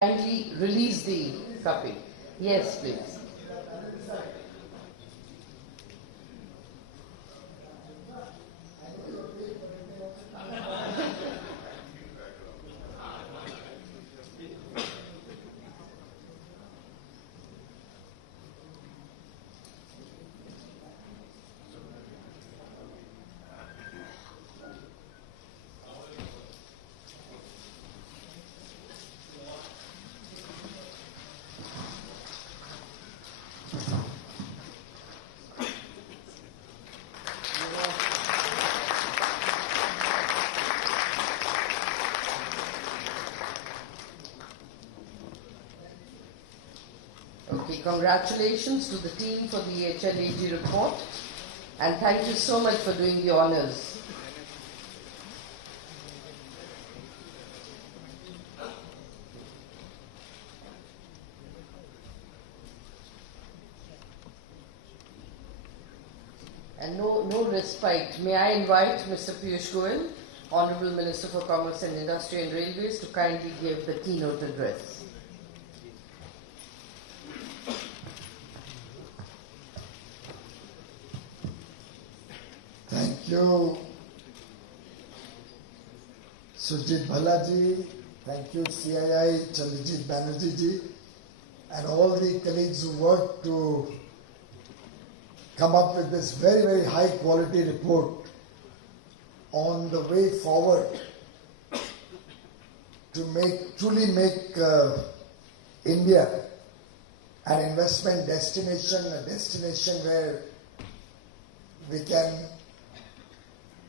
Kindly release the copy. Yes, please. Okay, congratulations to the team for the HLAG report, and thank you so much for doing the honors. And no respite. May I invite Mr. Piyush Goyal, Honorable Minister for Commerce and Industry and Railways, to kindly give the keynote address. Thank you, Sujit Bhalaji. Thank you, CII Chandrajit Banerjee ji, and all the colleagues who worked to come up with this very, very high quality report on the way forward to truly make India an investment destination, a destination where we can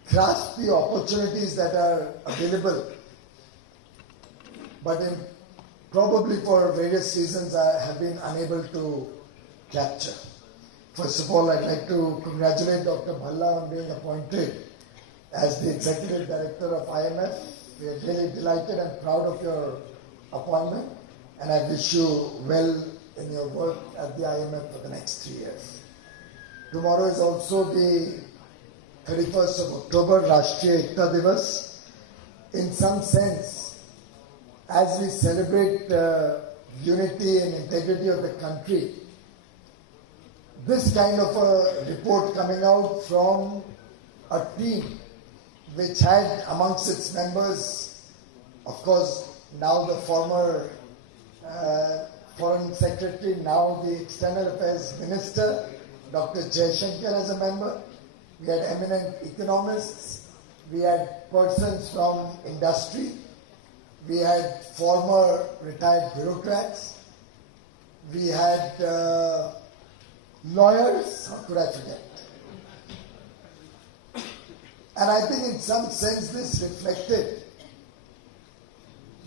grasp the opportunities that are available, but probably for various reasons I have been unable to capture. First of all, I'd like to congratulate Dr. Bhalla on being appointed as the Executive Director of IMF. We are really delighted and proud of your appointment, and I wish you well in your work at the IMF for the next 3 years. Tomorrow is also the 31st of October, Rashtriya Ekta Divas. In some sense, as we celebrate unity and integrity of the country, this kind of a report coming out from a team which had amongst its members, of course, now the former Foreign Secretary, now the External Affairs Minister, Dr. Jaishankar as a member. We had eminent economists, we had persons from industry, we had former retired bureaucrats, we had lawyers, how could I forget? And I think in some sense this reflected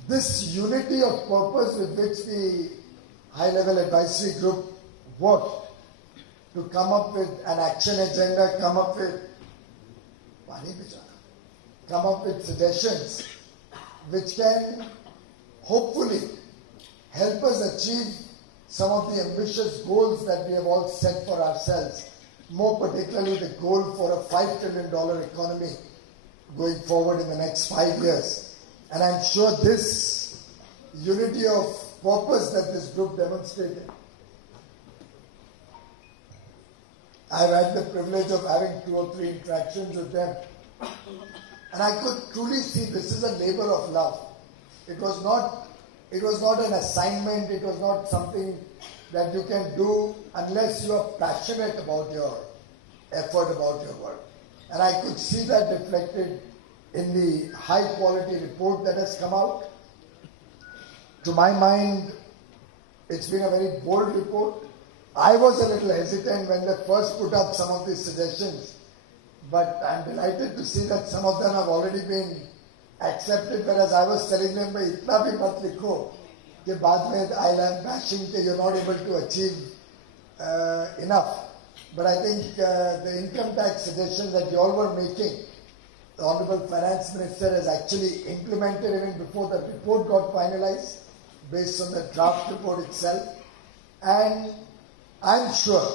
this unity of purpose with which the high-level advisory group worked to come up with an action agenda, come up with suggestions which can hopefully help us achieve some of the ambitious goals that we have all set for ourselves, more particularly the goal for a $5 trillion economy going forward in the next 5 years. And I'm sure this unity of purpose that this group demonstrated, I've had the privilege of having 2 or 3 interactions with them, and I could truly see this is a labor of love. It was not an assignment, it was not something that you can do unless you are passionate about your effort, about your work. And I could see that reflected in the high quality report that has come out. To my mind, it's been a very bold report. I was a little hesitant when they first put up some of these suggestions, but I'm delighted to see that some of them have already been accepted, whereas I was telling them, "Itna bhi mat likho ke baad mein I'll have bashing ke you're not able to achieve enough." But I think the income tax suggestions that you all were making, the Honorable Finance Minister has actually implemented even before the report got finalized, based on the draft report itself. And I'm sure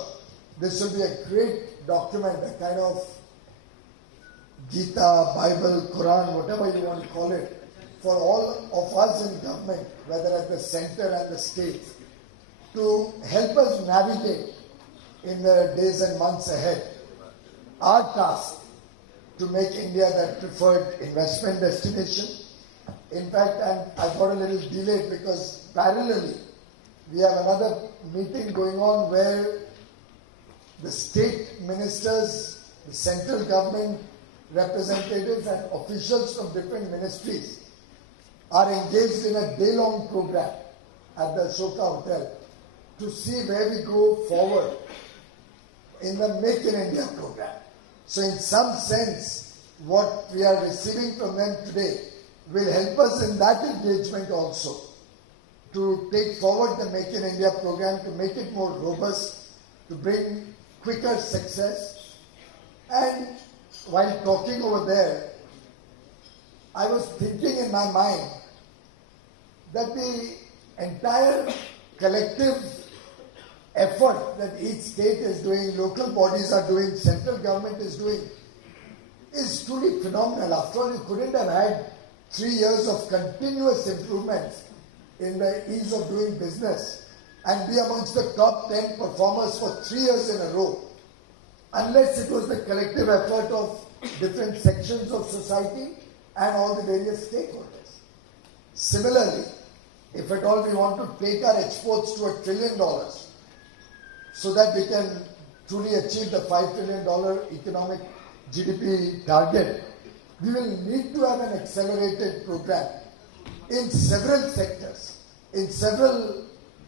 this will be a great document, a kind of Gita, Bible, Quran, whatever you want to call it, for all of us in government, whether at the center and the states, to help us navigate in the days and months ahead our task to make India that preferred investment destination. In fact, I got a little delayed because parallelly we have another meeting going on where the state ministers, the central government representatives and officials from different ministries are engaged in a day-long program at the Ashoka Hotel to see where we go forward in the Make in India program. So in some sense, what we are receiving from them today will help us in that engagement also to take forward the Make in India program, to make it more robust, to bring quicker success. And while talking over there, I was thinking in my mind that the entire collective effort that each state is doing, local bodies are doing, central government is doing, is truly phenomenal. After all, you couldn't have had 3 years of continuous improvements in the ease of doing business and be amongst the top 10 performers for 3 years in a row, unless it was the collective effort of different sections of society and all the various stakeholders. Similarly, if at all we want to take our exports to $1 trillion so that we can truly achieve the $5 trillion economic GDP target, we will need to have an accelerated program in several sectors, in several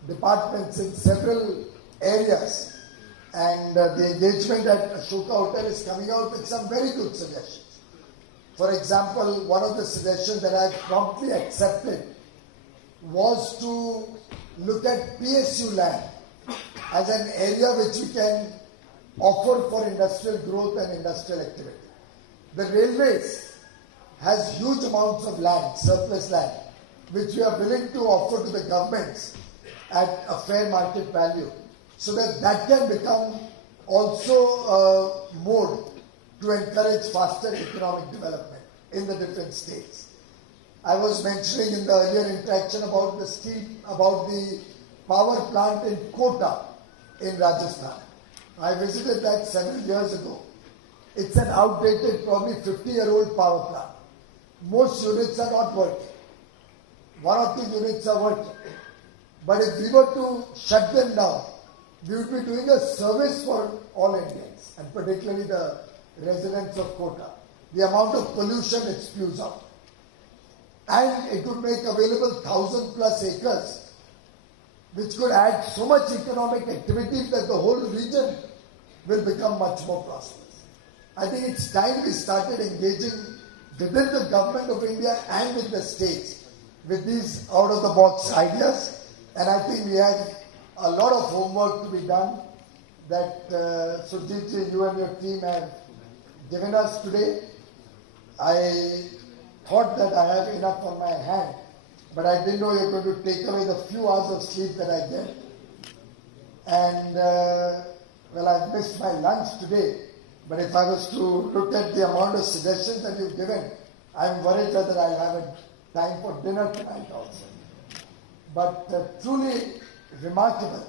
departments, in several areas. And the engagement at Ashoka Hotel is coming out with some very good suggestions. For example, one of the suggestions that I promptly accepted was to look at PSU land as an area which we can offer for industrial growth and industrial activity. The railways has huge amounts of land, surplus land, which we are willing to offer to the governments at a fair market value, so that that can become also a mode to encourage faster economic development in the different states. I was mentioning in the earlier interaction about the power plant in Kota in Rajasthan. I visited that several years ago. It's an outdated, probably 50-year-old power plant. Most units are not working. 1 or 2 units are working. But if we were to shut them down, we would be doing a service for all Indians, and particularly the residents of Kota. The amount of pollution it spews out. And it would make available 1,000+ acres, which could add so much economic activity that the whole region will become much more prosperous. I think it's time we started engaging within the government of India and with the states with these out-of-the-box ideas. And I think we have a lot of homework to be done that Sujit, you and your team have given us today. I thought that I have enough on my hand, but I didn't know you're going to take away the few hours of sleep that I get. And, well, I've missed my lunch today, but if I was to look at the amount of suggestions that you've given, I'm worried whether I'll have a time for dinner tonight also. But truly remarkable,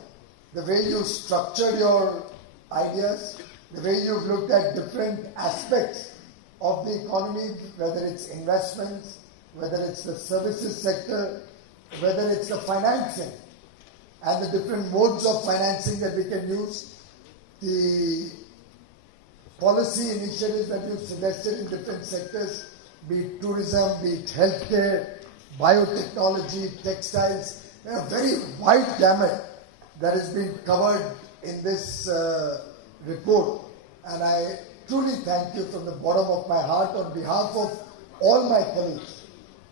the way you structured your ideas, the way you've looked at different aspects of the economy, whether it's investments, whether it's the services sector, whether it's the financing, and the different modes of financing that we can use, the policy initiatives that you've suggested in different sectors, be it tourism, be it healthcare, biotechnology, textiles, a very wide gamut that has been covered in this report. And I truly thank you from the bottom of my heart on behalf of all my colleagues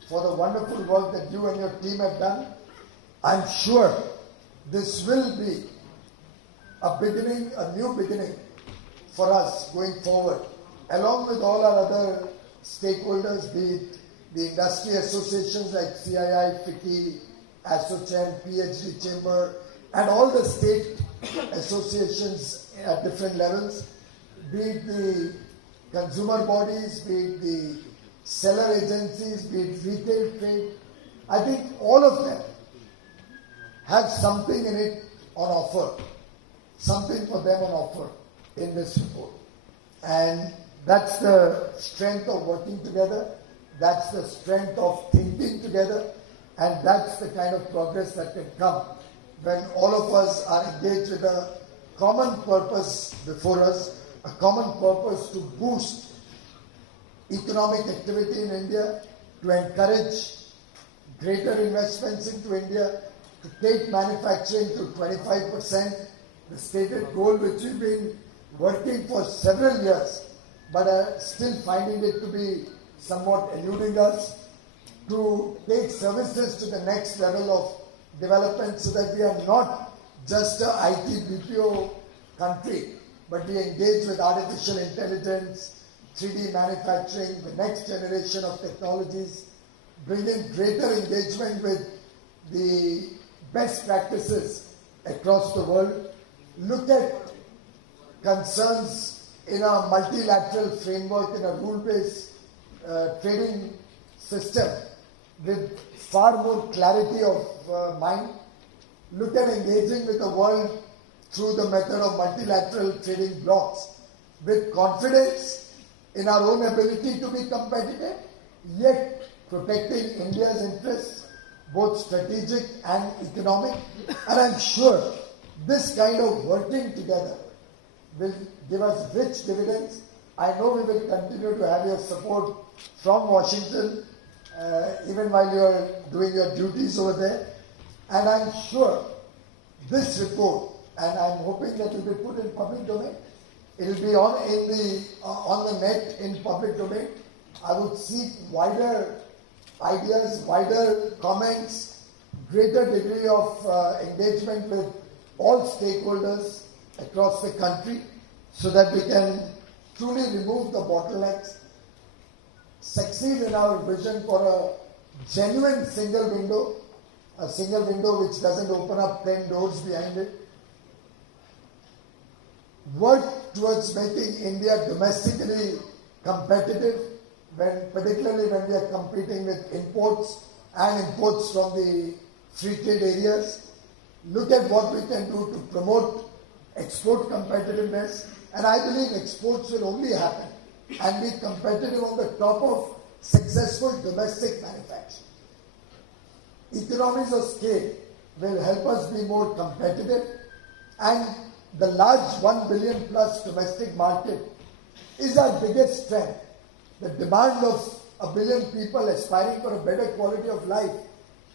for the wonderful work that you and your team have done. I'm sure this will be a beginning, a new beginning for us going forward, along with all our other stakeholders, be it the industry associations like CII, FICCI, ASSOCHAM, PhD Chamber, and all the state associations at different levels, be it the consumer bodies, be it the seller agencies, be it retail trade. I think all of them have something in it on offer, something for them on offer in this report. And that's the strength of working together, that's the strength of thinking together, and that's the kind of progress that can come when all of us are engaged with a common purpose before us, a common purpose to boost economic activity in India, to encourage greater investments into India, to take manufacturing to 25%, the stated goal which we've been working for several years, but are still finding it to be somewhat eluding us, to take services to the next level of development so that we are not just an IT BPO country, but we engage with artificial intelligence, 3D manufacturing, the next generation of technologies, bring in greater engagement with the best practices across the world, look at concerns in a multilateral framework, in a rule-based trading system with far more clarity of mind, look at engaging with the world through the method of multilateral trading blocks with confidence in our own ability to be competitive, yet protecting India's interests, both strategic and economic. And I'm sure this kind of working together will give us rich dividends. I know we will continue to have your support from Washington, even while you are doing your duties over there. And I'm sure this report, and I'm hoping that it will be put in public domain. It will be on the net in public domain. I would seek wider ideas, wider comments, greater degree of engagement with all stakeholders across the country so that we can truly remove the bottlenecks, succeed in our vision for a genuine single window, a single window which doesn't open up 10 doors behind it. Work towards making India domestically competitive, particularly when we are competing with imports from the free trade areas. Look at what we can do to promote export competitiveness, and I believe exports will only happen and be competitive on the top of successful domestic manufacturing. Economies of scale will help us be more competitive, and the large 1 billion plus domestic market is our biggest strength. The demand of 1 billion people aspiring for a better quality of life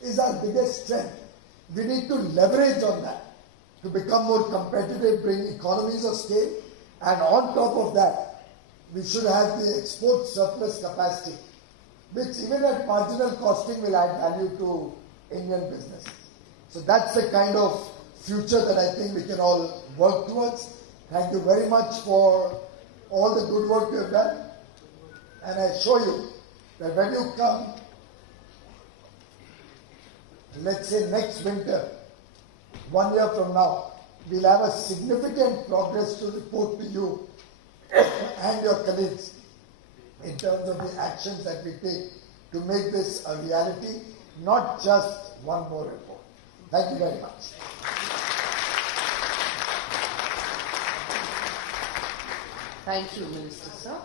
is our biggest strength. We need to leverage on that to become more competitive, bring economies of scale, and on top of that, we should have the export surplus capacity, which even at marginal costing will add value to Indian businesses. So that's the kind of future that I think we can all work towards. Thank you very much for all the good work you have done. And I assure you that when you come, let's say next winter, 1 year from now, we'll have a significant progress to report to you and your colleagues in terms of the actions that we take to make this a reality, not just one more report. Thank you very much. Thank you, Minister Sir.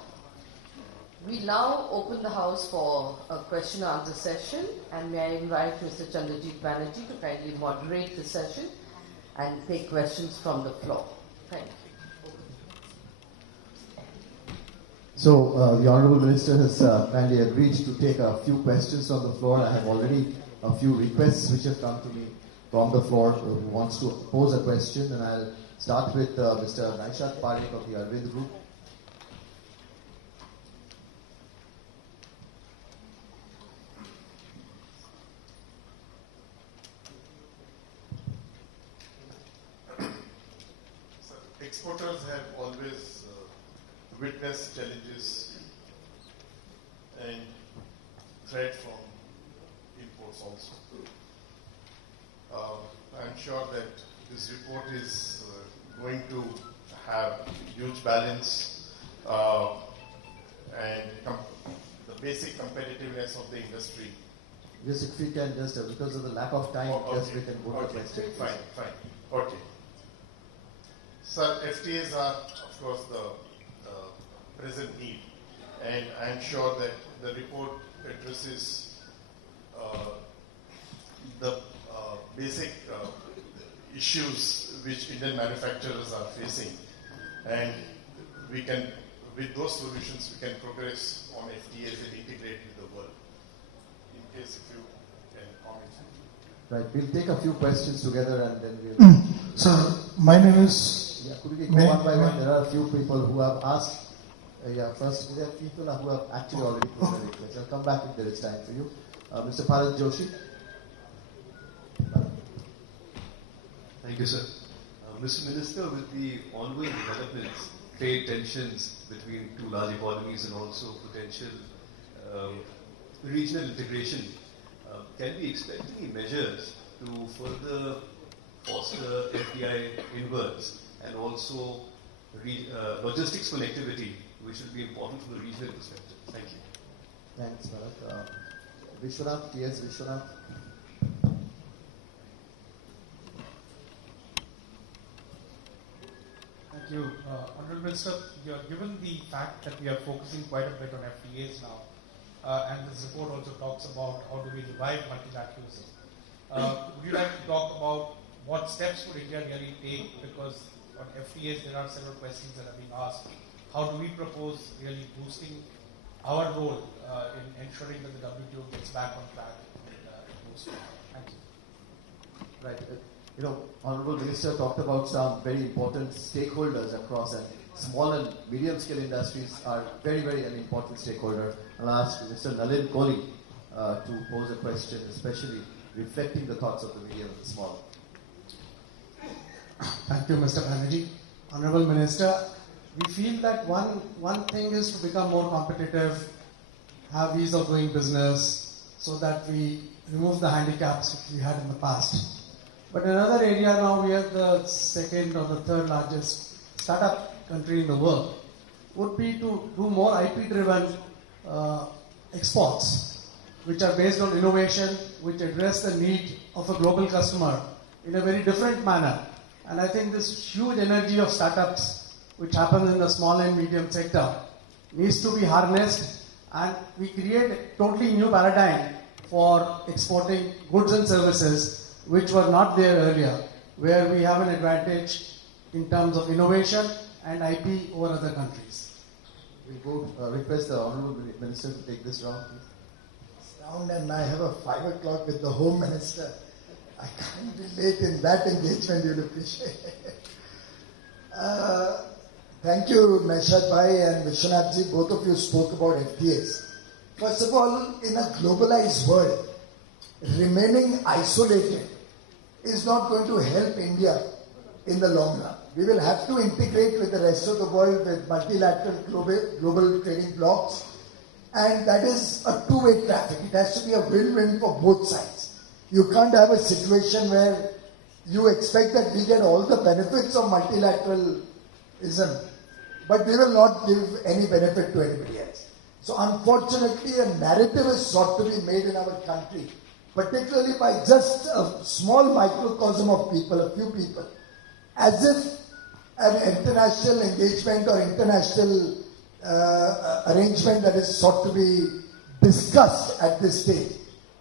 We now open the House for a question and answer session, and may I invite Mr. Chandrajit Banerjee to kindly moderate the session and take questions from the floor. Thank you. So, the Honourable Minister has kindly agreed to take a few questions from the floor. I have already a few requests which have come to me from the floor who wants to pose a question, and I'll start with Mr. Naishat Parekh of the Arvind Group. Exporters have always witnessed challenges and threat from imports also. I'm sure that this report is going to have huge balance and the basic competitiveness of the industry. Just if we can just, because of the lack of time, just we can go to Okay. question. Fine. Okay. Sir, FTAs are, of course, the present need, and I am sure that the report addresses the basic issues which Indian manufacturers are facing, and we can, with those solutions, we can progress on FTAs and integrate with the world. In case if you can comment. Right, we'll take a few questions together and then we'll... Sir, my name is... Yeah, could we go one by one? There are a few people who have asked. First, there are people who have actually already put their request. I'll come back if there is time for you. Mr. Bharat Joshi. Thank you, sir. Mr. Minister, with the ongoing developments, trade tensions between two large economies and also potential regional integration, can we expect any measures to further foster FDI inwards and also logistics connectivity, which will be important from the regional perspective? Thank you. Thanks, Bharat. Vishwanath, T.S. Vishwanath. Thank you. Honorable Minister, given the fact that we are focusing quite a bit on FTAs now, and this report also talks about how do we revive multilateralism, would you like to talk about what steps would India really take? Because on FTAs there are several questions that are being asked. How do we propose really boosting our role in ensuring that the WTO gets back on track and moves forward? Thank you. Right. Honorable Minister talked about some very important stakeholders across, and small and medium-scale industries are very, very an important stakeholder. I'll ask Mr. Nalin Kohli to pose a question, especially reflecting the thoughts of the medium and the small. Thank you, Mr. Banerjee. Honorable Minister, we feel that one thing is to become more competitive, have ease of doing business, so that we remove the handicaps which we had in the past. But another area now, we are the second or the third largest startup country in the world, would be to do more IP-driven exports, which are based on innovation, which address the need of a global customer in a very different manner. And I think this huge energy of startups, which happens in the small and medium sector, needs to be harnessed, and we create a totally new paradigm for exporting goods and services which were not there earlier, where we have an advantage in terms of innovation and IP over other countries. We'll go request the Honorable Minister to take this round, please. Round, and I have a 5 o'clock with the Home Minister. I can't be late in that engagement, you'll appreciate. Thank you, Mehshad Bhai and Vishwanath ji. Both of you spoke about FTAs. First of all, in a globalized world, remaining isolated is not going to help India in the long run. We will have to integrate with the rest of the world with multilateral global trading blocks, and that is a two-way traffic. It has to be a win-win for both sides. You can't have a situation where you expect that we get all the benefits of multilateralism, but we will not give any benefit to anybody else. So unfortunately, a narrative is sought to be made in our country, particularly by just a small microcosm of people, a few people, as if an international engagement or international arrangement that is sought to be discussed at this stage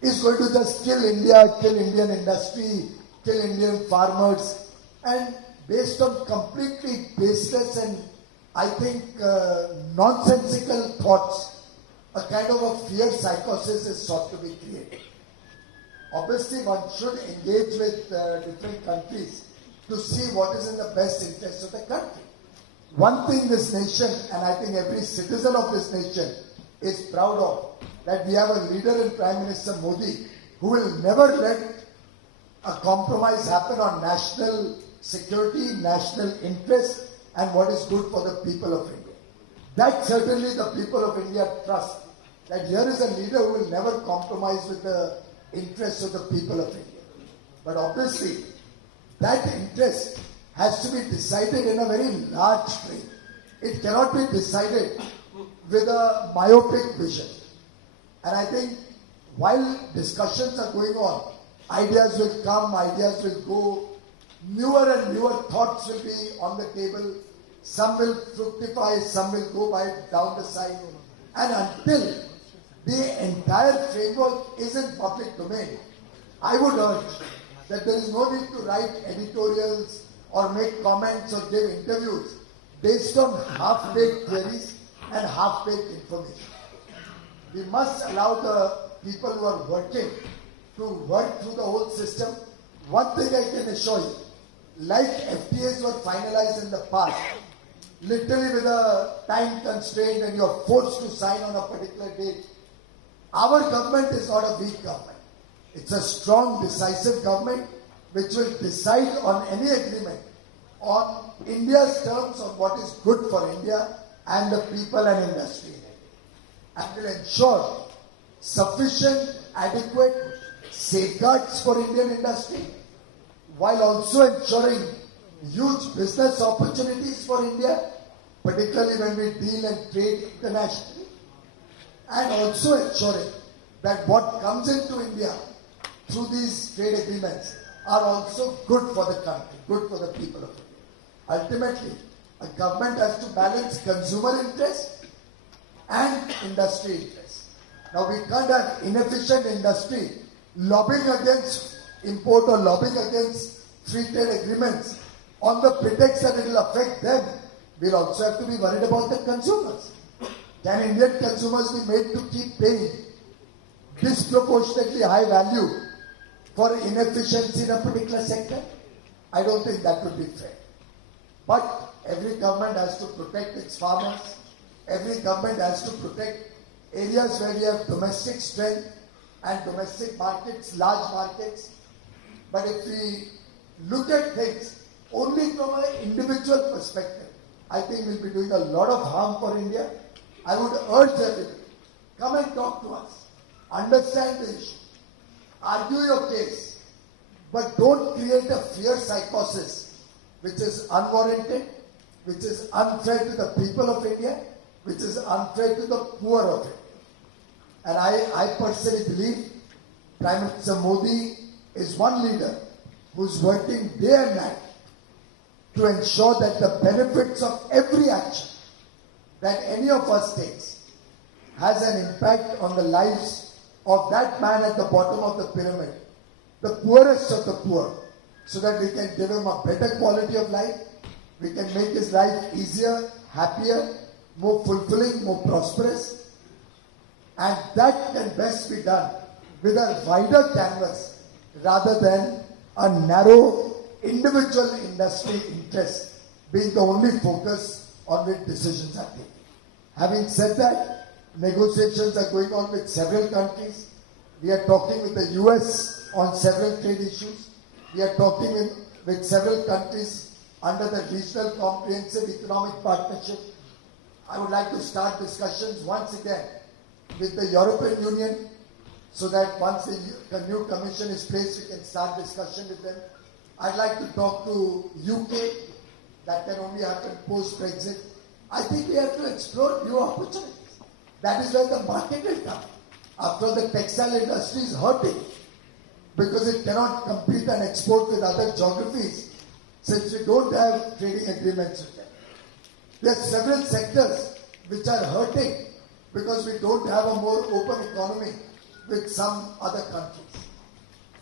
is going to just kill India, kill Indian industry, kill Indian farmers, and based on completely baseless and I think nonsensical thoughts, a kind of a fear psychosis is sought to be created. Obviously, one should engage with different countries to see what is in the best interest of the country. One thing this nation, and I think every citizen of this nation, is proud of, that we have a leader in Prime Minister Modi who will never let a compromise happen on national security, national interest, and what is good for the people of India. That certainly the people of India trust, that here is a leader who will never compromise with the interests of the people of India. But obviously, that interest has to be decided in a very large frame. It cannot be decided with a myopic vision. And I think while discussions are going on, ideas will come, ideas will go, newer and newer thoughts will be on the table. Some will fructify, some will go by down the side. And until the entire framework is in public domain, I would urge that there is no need to write editorials or make comments or give interviews based on half-baked theories and half-baked information. We must allow the people who are working to work through the whole system. One thing I can assure you, like FTAs were finalized in the past, literally with a time constraint and you're forced to sign on a particular date, our government is not a weak government. It's a strong, decisive government which will decide on any agreement on India's terms on what is good for India and the people and industry in India, and will ensure sufficient, adequate safeguards for Indian industry, while also ensuring huge business opportunities for India, particularly when we deal and trade internationally, and also ensuring that what comes into India through these trade agreements are also good for the country, good for the people of India. Ultimately, a government has to balance consumer interest and industry interest. Now, we can't have inefficient industry lobbying against import or lobbying against free trade agreements on the pretext that it will affect them. We'll also have to be worried about the consumers. Can Indian consumers be made to keep paying disproportionately high value for inefficiency in a particular sector? I don't think that would be fair. But every government has to protect its farmers. Every government has to protect areas where we have domestic strength and domestic markets, large markets. But if we look at things only from an individual perspective, I think we'll be doing a lot of harm for India. I would urge everybody, come and talk to us. Understand the issue. Argue your case. But don't create a fear psychosis which is unwarranted, which is unfair to the people of India, which is unfair to the poor of India. And I personally believe Prime Minister Modi is one leader who's working day and night to ensure that the benefits of every action that any of us takes has an impact on the lives of that man at the bottom of the pyramid, the poorest of the poor, so that we can give him a better quality of life, we can make his life easier, happier, more fulfilling, more prosperous. And that can best be done with a wider canvas rather than a narrow individual industry interest being the only focus on which decisions are taken. Having said that, negotiations are going on with several countries. We are talking with the US on several trade issues. We are talking with several countries under the Regional Comprehensive Economic Partnership. I would like to start discussions once again with the European Union so that once the new commission is placed, we can start discussion with them. I'd like to talk to UK. That can only happen post-Brexit. I think we have to explore new opportunities. That is where the market will come. After all, the textile industry is hurting because it cannot compete and export with other geographies since we don't have trading agreements with them. There are several sectors which are hurting because we don't have a more open economy with some other countries.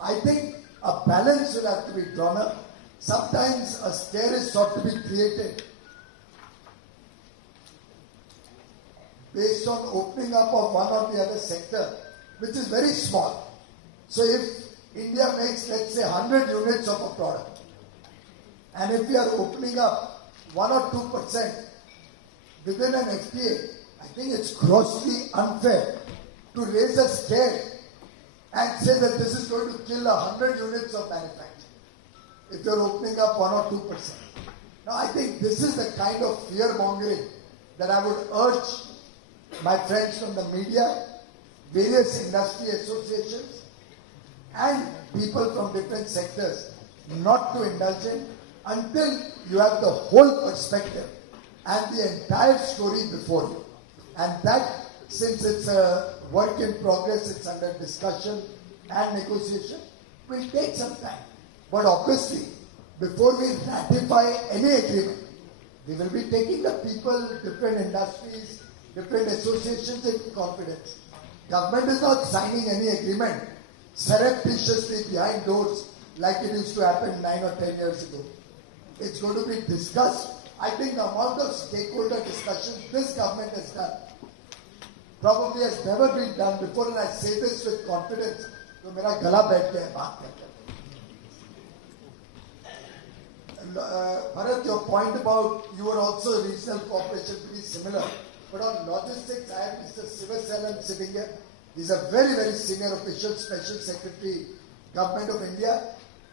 I think a balance will have to be drawn up. Sometimes a scare is sought to be created based on opening up of one or the other sector, which is very small. So if India makes, let's say, 100 units of a product, and if we are opening up 1 or 2% within an FTA, I think it's grossly unfair to raise a scare and say that this is going to kill 100 units of manufacturing if you're opening up 1 or 2%. Now, I think this is the kind of fear-mongering that I would urge my friends from the media, various industry associations, and people from different sectors not to indulge in until you have the whole perspective and the entire story before you. And that since it's a work in progress, it's under discussion and negotiation, will take some time. But obviously, before we ratify any agreement, we will be taking the people, different industries, different associations into confidence. Government is not signing any agreement surreptitiously behind doors like it used to happen 9 or 10 years ago. It's going to be discussed. I think the amount of stakeholder discussion this government has done probably has never been done before, and I say this with confidence. So मेरा गला बैठ गया है बात करते। Bharat, your point about you are also regional cooperation pretty similar, but on logistics, I have Mr. Sivasalam sitting here. He's a very, very senior official, Special Secretary, Government of India,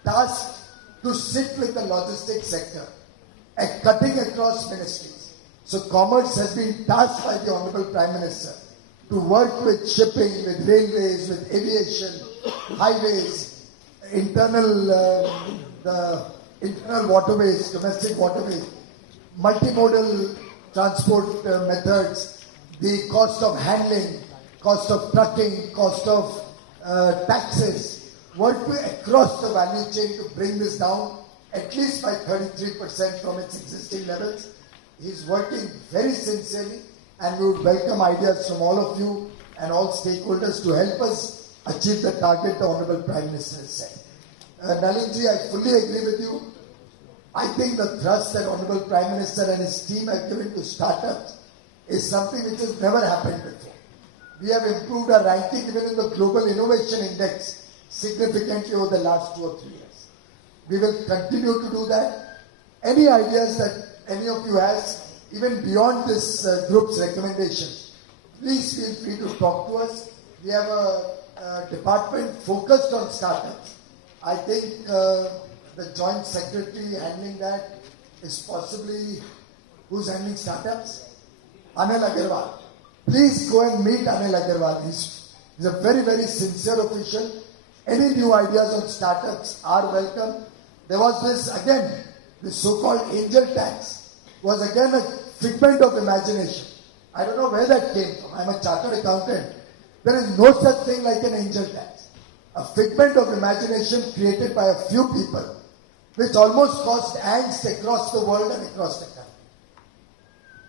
tasked to sit with the logistics sector, cutting across ministries. So Commerce has been tasked by the Honorable Prime Minister to work with shipping, with railways, with aviation, highways, the internal waterways, domestic waterways, multimodal transport methods, the cost of handling, cost of trucking, cost of taxes, work across the value chain to bring this down at least by 33% from its existing levels. He's working very sincerely, and we would welcome ideas from all of you and all stakeholders to help us achieve the target the Honorable Prime Minister has set. Nalinji, I fully agree with you. I think the thrust that Honorable Prime Minister and his team have given to startups is something which has never happened before. We have improved our ranking even in the Global Innovation Index significantly over the last 2 or 3 years. We will continue to do that. Any ideas that any of you has, even beyond this group's recommendations, please feel free to talk to us. We have a department focused on startups. I think the joint secretary handling that is possibly, who's handling startups? Anil Agarwal. Please go and meet Anil Agarwal. He's a very, very sincere official. Any new ideas on startups are welcome. There was this, again, this so-called angel tax was again a figment of imagination. I don't know where that came from. I'm a chartered accountant. There is no such thing like an angel tax. A figment of imagination created by a few people, which almost caused angst across the world and across the country.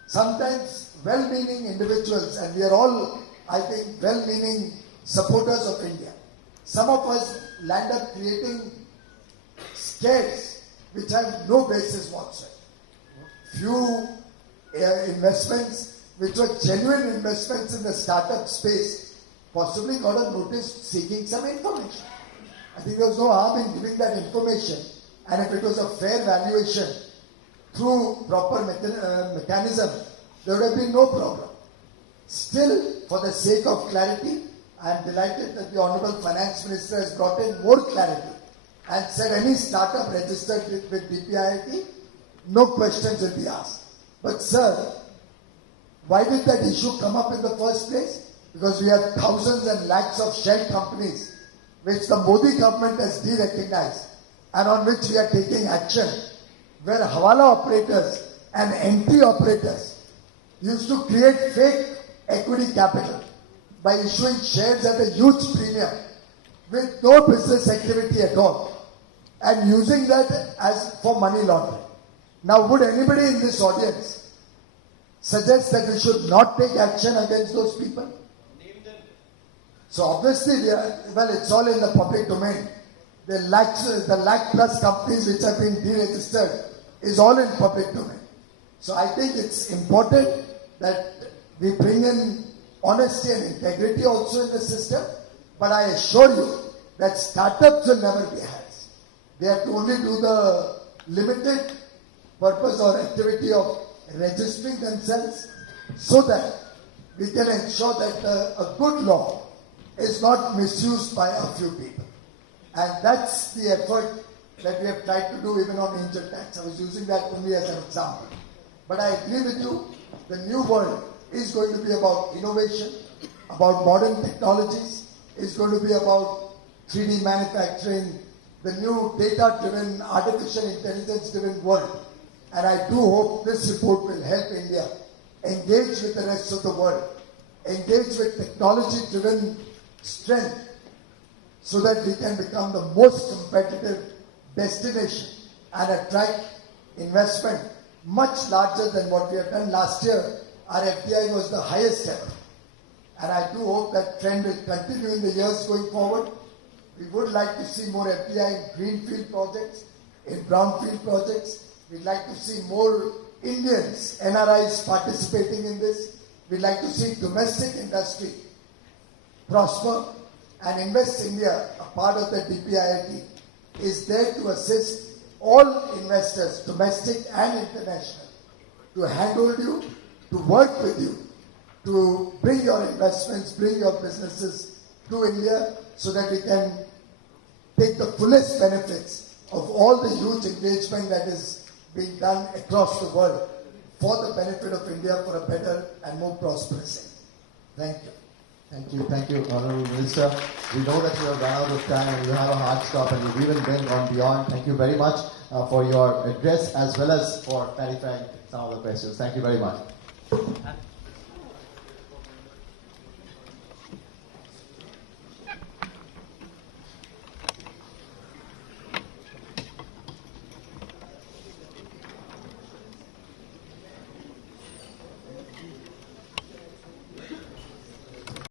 Sometimes well-meaning individuals, and we are all, I think, well-meaning supporters of India. Some of us land up creating scares which have no basis whatsoever. Few investments which were genuine investments in the startup space possibly got a notice seeking some information. I think there was no harm in giving that information, and if it was a fair valuation through proper mechanism, there would have been no problem. Still, for the sake of clarity, I am delighted that the Honorable Finance Minister has brought in more clarity and said any startup registered with DPIIT, no questions will be asked. But sir, why did that issue come up in the first place? Because we have thousands and lakhs of shell companies which the Modi government has de-recognized and on which we are taking action, where Hawala operators and entry operators used to create fake equity capital by issuing shares at a huge premium with no business activity at all and using that as for money laundering. Now, would anybody in this audience suggest that we should not take action against those people? Name them. So obviously, it's all in the public domain. The lakh plus companies which have been deregistered is all in public domain. So I think it's important that we bring in honesty and integrity also in the system. But I assure you that startups will never be harassed. They have to only do the limited purpose or activity of registering themselves so that we can ensure that a good law is not misused by a few people. And that's the effort that we have tried to do even on angel tax. I was using that only as an example. But I agree with you, the new world is going to be about innovation, about modern technologies, is going to be about 3D manufacturing, the new data-driven, artificial intelligence-driven world. And I do hope this report will help India engage with the rest of the world engage with technology-driven strength so that we can become the most competitive destination and attract investment much larger than what we have done. Last year, our FDI was the highest ever. And I do hope that trend will continue in the years going forward. We would like to see more FDI in greenfield projects, in brownfield projects. We'd like to see more Indians, NRIs participating in this. We'd like to see domestic industry prosper, and Invest India, a part of the DPIIT, is there to assist all investors, domestic and international, to handhold you, to work with you, to bring your investments, bring your businesses to India so that we can take the fullest benefits of all the huge engagement that is being done across the world for the benefit of India for a better and more prosperous end. Thank you. Thank you, Honourable Minister. We know that you have run out of time and you have a hard stop and you've even gone beyond. Thank you very much for your address as well as for clarifying some of the questions. Thank you very much.